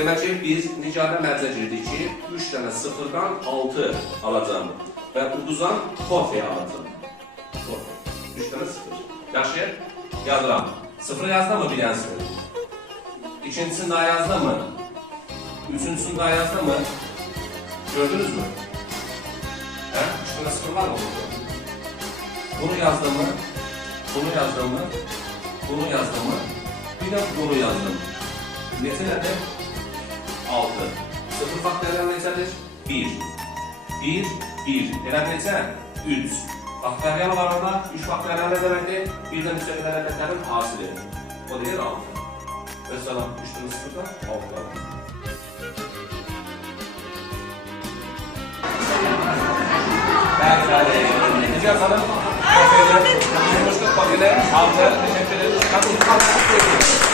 Demək ki, biz nigarə mərcə girdik ki, 3 dənə sıfırdan 6 alacağım və uduzan kofe alacağım. Kofe. 3 dənə sıfır. Yaxşı, yazıram. Sıfır yazdı mı bilənsiniz? İkincisini daha yazdı mı? Üçüncüsünü daha yazdı mı? Gördünüz mü? He? Üç tane sıfır var mı burada? Bunu yazdım mı? Bunu yazdım mı? Bunu yazdım mı? Bir de bunu yazdım. Neçə nədir? 6. Sıfır faktöriyel neçədir? 1. 1, 1. Elə neçə? 3. Faktöriyel var orada. 3 faktöriyel ne deməkdir? Birdən müstəqil hərəkətlərin hasili. O deyir 6. Mesela 3 tane sıfırdan 6 aldım. Yazalım? Kofeli, yumuşluk kofeli, altı, teşekkür ederim. Bakın, kalk, kalk, kalk.